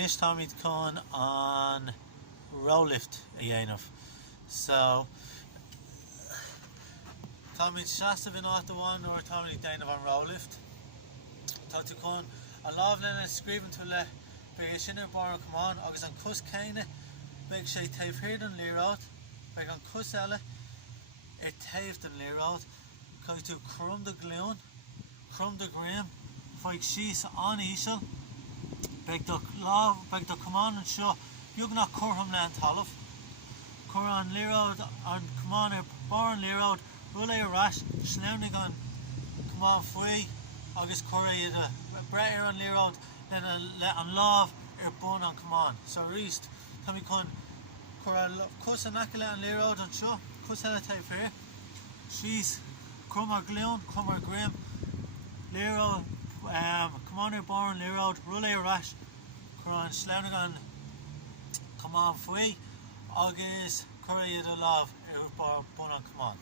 Nish Tommy con on row lift again of. So Tommy Shasta been off the one or Tommy Dane on row lift. Tatu con a love len screaming to le Beginner bar come on, August on Cus Kane, make sure tape here than Lear out, make on Cus Ella, it taped and Lear out, because to crumb the gloon, crumb the graham, like she's on Ishel, beg the love, beg the come on and show, you can not cur him land talamh, cur on Lear out, and come on, bar and Lear out, roll a rash, slowing on, come on, free, August Curry, Brett on Lear out. Then let on love bone on come on. So reast Tommy con cuss an acala and Lear out and show cuss hella type here. She's crummer gloon, crummer grim, Lear out come on here born Lear out, roll a rash, Coran slowing on come on free, August curry the love bone on come on.